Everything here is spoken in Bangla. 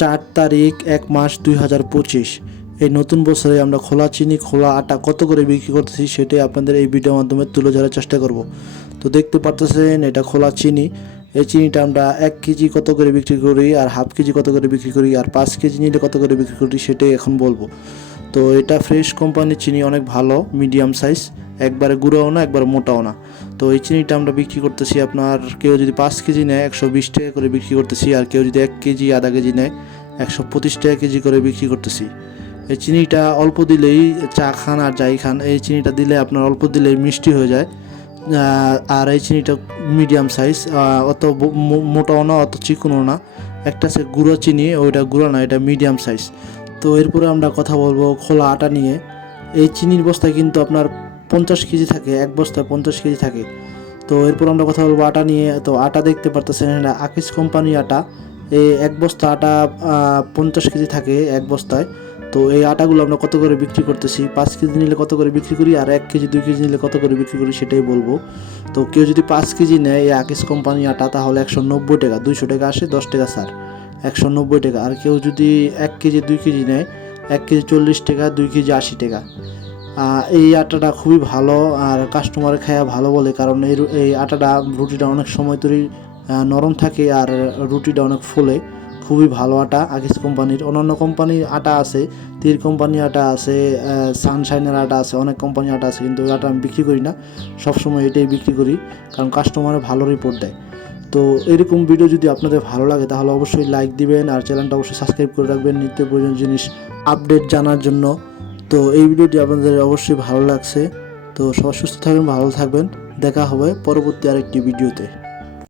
চার তারিখ এক মাস দুই হাজার পঁচিশ। এই নতুন বছরে আমরা খোলা চিনি, খোলা আটা কত করে বিক্রি করতেছি সেটাই আপনাদের এই ভিডিওর মাধ্যমে তুলে ধরার চেষ্টা করব। তো দেখতে পারতেছেন এটা খোলা চিনি। এই চিনিটা আমরা এক কেজি কত করে বিক্রি করি আর হাফ কেজি কত করে বিক্রি করি আর পাঁচ কেজি নিলে কত করে বিক্রি করি সেটাই এখন বলব। তো এটা ফ্রেশ কোম্পানির চিনি, অনেক ভালো, মিডিয়াম সাইজ। একবারে গুঁড়োও না, একবারে মোটাও না। তো এই চিনিটা আমরা বিক্রি করতেছি আপনার কেউ যদি পাঁচ কেজি নেয় একশো বিশ টাকা করে বিক্রি করতেছি আর কেউ যদি এক কেজি, আধা কেজি নেয় একশো পঁচিশ টাকা কেজি করে বিক্রি করতেছি। এই চিনিটা অল্প দিলেই চা খান আর যাই খান, এই চিনিটা দিলে আপনার অল্প দিলেই মিষ্টি হয়ে যায়। আর এই চিনিটা মিডিয়াম সাইজ অত মোটাও না, অত চিকনও না। একটা আছে গুঁড়ো চিনি, ওইটা গুঁড়ো না, এটা মিডিয়াম সাইজ। তো এরপরে আমরা কথা বলব খোলা আটা নিয়ে। এই চিনির বস্তায় কিন্তু আপনার পঞ্চাশ কেজি থাকে, এক বস্তায় পঞ্চাশ কেজি থাকে। তো এরপর আমরা কথা বলব আটা নিয়ে। তো আটা দেখতে পারতেছেন, এটা আকিস কোম্পানি আটা। এক বস্তা আটা পঞ্চাশ কেজি থাকে এক বস্তায়। তো এই আটাগুলো আমরা কত করে বিক্রি করতেছি? পাঁচ কেজি নিলে কত করে বিক্রি করি আর এক কেজি দুই কেজি নিলে কত করে বিক্রি করি সেটাই বলব। তো কেউ যদি পাঁচ কেজি নেয় এই আকিস কোম্পানি আটা তাহলে একশো নব্বই টাকা দুইশো টাকা আসে দশ টাকা স্যার একশো নব্বই টাকা। আর কেউ যদি এক কেজি দুই কেজি নেয় এক কেজি চল্লিশ টাকা দুই কেজি আশি টাকা। এই আটাটা খুবই ভালো আর কাস্টমার খায়া ভালো বলে কারণ এই এই আটাটা রুটিটা অনেক সময় আহ, নরম থাকে আর রুটিটা অনেক ফুলে। খুবই ভালো আটা, আগিস কোম্পানির। অন্যান্য কোম্পানির আটা আছে, তীর কোম্পানি আটা আছে সানশাইনের আটা আছে, অনেক কোম্পানি আটা আছে, কিন্তু ওই আটা আমি বিক্রি করি না। সবসময় এটাই বিক্রি করি, কারণ কাস্টমারে ভালো রিপোর্ট দেয়। তো এরকম ভিডিও যদি আপনাদের ভালো লাগে, তাহলে অবশ্যই লাইক দিবেন, আর চ্যানেলটা অবশ্যই সাবস্ক্রাইব করে রাখবেন, নিত্য প্রয়োজন জিনিস আপডেট জানার জন্য। তো এই ভিডিওটি আপনাদের অবশ্যই ভালো লাগছে। তো সবাই সুস্থ থাকবেন, ভালো থাকবেন। দেখা হবে পরবর্তী আরেকটি ভিডিওতে